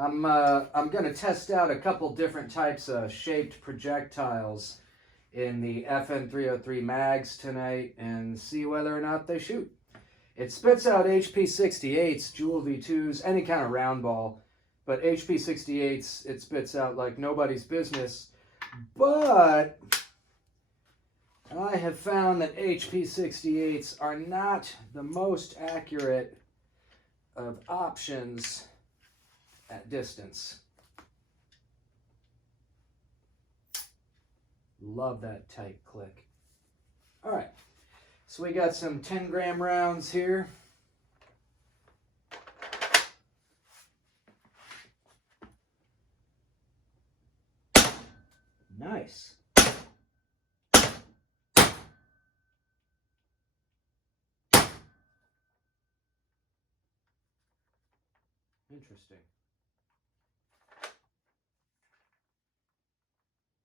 I'm going to test out a couple different types of shaped projectiles in the FN303 mags tonight and see whether or not they shoot. It spits out HP68s, Joule V2s, any kind of round ball, but HP68s it spits out like nobody's business. But I have found that HP68s are not the most accurate of options at distance. Love that tight click. All right, so we got some 10-gram rounds here. Nice. Interesting.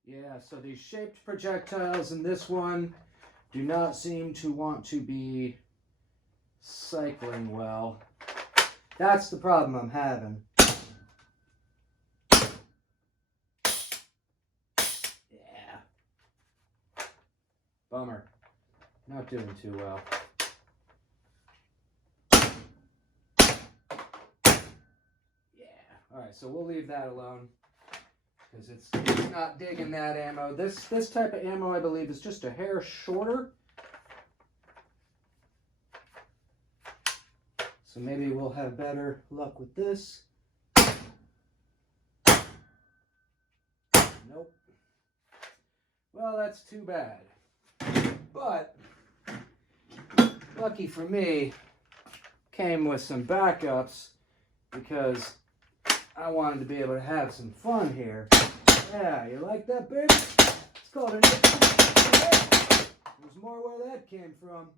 Yeah, so these shaped projectiles in this one do not seem to want to be cycling well. That's the problem I'm having. Yeah. Bummer. Not doing too well. Yeah. Alright, so we'll leave that alone, because it's not digging that ammo. This type of ammo, I believe, is just a hair shorter. So maybe we'll have better luck with this. Nope. Well, that's too bad. But, lucky for me, came with some backups, because I wanted to be able to have some fun here. Yeah, you like that, baby? It's called an AK. There's more where that came from.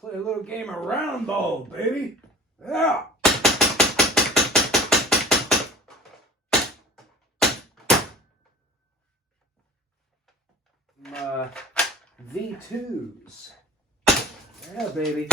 Play a little game of round ball, baby. Yeah. My V2s. Yeah, baby.